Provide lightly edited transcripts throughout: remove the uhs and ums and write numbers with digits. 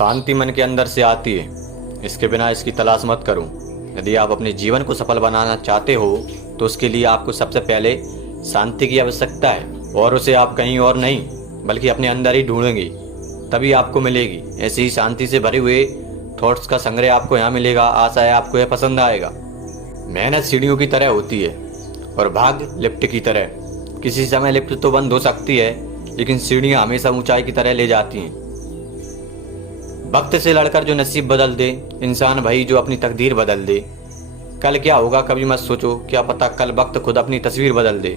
शांति मन के अंदर से आती है, इसके बिना इसकी तलाश मत करो। यदि आप अपने जीवन को सफल बनाना चाहते हो तो उसके लिए आपको सबसे पहले शांति की आवश्यकता है, और उसे आप कहीं और नहीं बल्कि अपने अंदर ही ढूंढेंगे, तभी आपको मिलेगी। ऐसे ही शांति से भरे हुए थॉट्स का संग्रह आपको यहाँ मिलेगा। आशा है आपको यह पसंद आएगा। मेहनत सीढ़ियों की तरह होती है और भाग्य लिफ्ट की तरह। किसी समय लिफ्ट तो बंद हो सकती है, लेकिन सीढ़ियाँ हमेशा ऊंचाई की तरह ले जाती हैं। वक्त से लड़कर जो नसीब बदल दे, इंसान वही जो अपनी तकदीर बदल दे। कल क्या होगा कभी मत सोचो, क्या पता कल वक्त खुद अपनी तस्वीर बदल दे।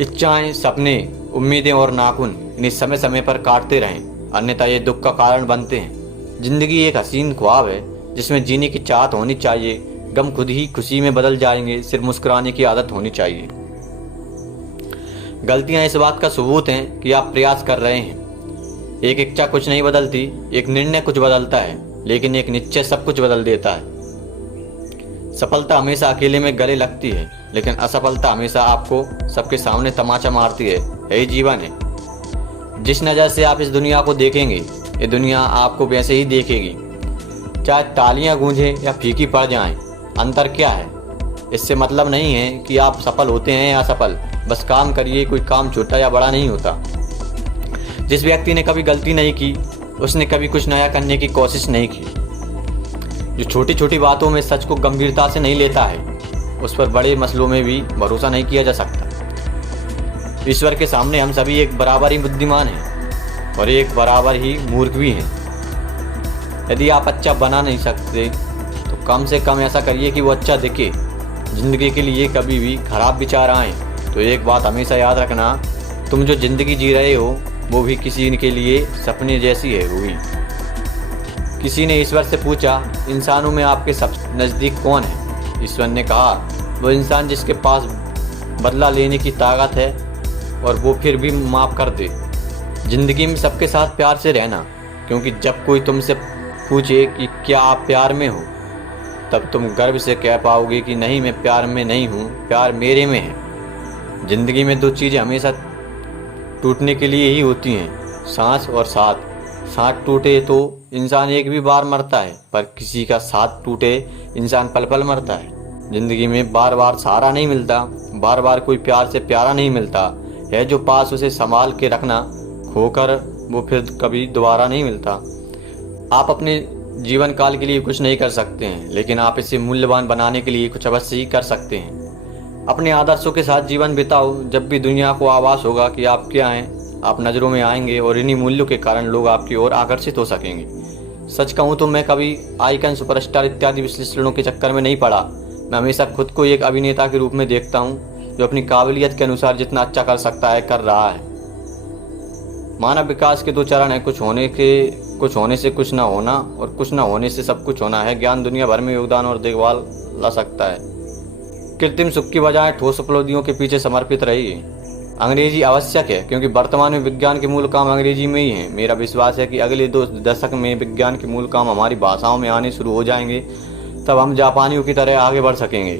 इच्छाएं, सपने, उम्मीदें और नाखून इन्हें समय समय पर काटते रहें, अन्यथा ये दुख का कारण बनते हैं। जिंदगी एक हसीन ख्वाब है जिसमें जीने की चाहत होनी चाहिए। गम खुद ही खुशी में बदल जाएंगे, सिर्फ मुस्कुराने की आदत होनी चाहिए। गलतियां इस बात का सबूत हैं कि आप प्रयास कर रहे हैं। एक इच्छा कुछ नहीं बदलती, एक निर्णय कुछ बदलता है, लेकिन एक निश्चय सब कुछ बदल देता है। सफलता हमेशा अकेले में गले लगती है, लेकिन असफलता हमेशा आपको सबके सामने तमाचा मारती है। यही जीवन है। जिस नज़र से आप इस दुनिया को देखेंगे, ये दुनिया आपको वैसे ही देखेगी। चाहे तालियां गूंजें या फीकी पड़ जाएं, अंतर क्या है? इससे मतलब नहीं है कि आप सफल होते हैं या असफल। बस काम करिए, कोई काम छोटा या बड़ा नहीं होता। जिस व्यक्ति ने कभी गलती नहीं की, उसने कभी कुछ नया करने की कोशिश नहीं की। जो छोटी छोटी बातों में सच को गंभीरता से नहीं लेता है, उस पर बड़े मसलों में भी भरोसा नहीं किया जा सकता। ईश्वर के सामने हम सभी एक बराबर ही बुद्धिमान हैं और एक बराबर ही मूर्ख भी हैं। यदि आप अच्छा बना नहीं सकते तो कम से कम ऐसा करिए कि वो अच्छा दिखे। जिंदगी के लिए कभी भी खराब विचार आए तो एक बात हमेशा याद रखना, तुम जो जिंदगी जी रहे हो वो भी किसी के लिए सपने जैसी है हुई। किसी ने ईश्वर से पूछा, इंसानों में आपके सबसे नज़दीक कौन है? ईश्वर ने कहा, वो इंसान जिसके पास बदला लेने की ताकत है और वो फिर भी माफ़ कर दे। ज़िंदगी में सबके साथ प्यार से रहना, क्योंकि जब कोई तुमसे पूछे कि क्या आप प्यार में हो, तब तुम गर्व से कह पाओगे कि नहीं, मैं प्यार में नहीं हूँ, प्यार मेरे में है। ज़िंदगी में दो चीज़ें हमेशा टूटने के लिए ही होती हैं, सांस और साथ। साथ टूटे तो इंसान एक भी बार मरता है, पर किसी का साथ टूटे इंसान पल पल मरता है। ज़िंदगी में बार बार सहारा नहीं मिलता, बार बार कोई प्यार से प्यारा नहीं मिलता है। जो पास उसे संभाल के रखना, खोकर वो फिर कभी दोबारा नहीं मिलता। आप अपने जीवन काल के लिए कुछ नहीं कर सकते हैं, लेकिन आप इसे मूल्यवान बनाने के लिए कुछ अवश्य ही कर सकते हैं। अपने आदर्शों के साथ जीवन बिताओ। जब भी दुनिया को आभास होगा कि आप क्या हैं, आप नज़रों में आएंगे और इन्हीं मूल्यों के कारण लोग आपकी ओर आकर्षित हो सकेंगे। सच कहूँ तो मैं कभी आइकन, सुपरस्टार इत्यादि विश्लेषणों के चक्कर में नहीं पड़ा। मैं हमेशा खुद को एक अभिनेता के रूप में देखता हूँ, जो अपनी काबिलियत के अनुसार जितना अच्छा कर सकता है कर रहा है। मानव विकास के दो चरण हैं, कुछ होने से कुछ न होना और कुछ न होने से सब कुछ होना है। ज्ञान दुनिया भर में योगदान और देखभाल ला सकता है। कृत्रिम सुख की बजाय ठोस उपलब्धियों के पीछे समर्पित रहिए। अंग्रेजी आवश्यक है, क्योंकि वर्तमान में विज्ञान के मूल काम अंग्रेजी में ही हैं। मेरा विश्वास है कि अगले 2 दशक में विज्ञान के मूल काम हमारी भाषाओं में आने शुरू हो जाएंगे, तब हम जापानियों की तरह आगे बढ़ सकेंगे।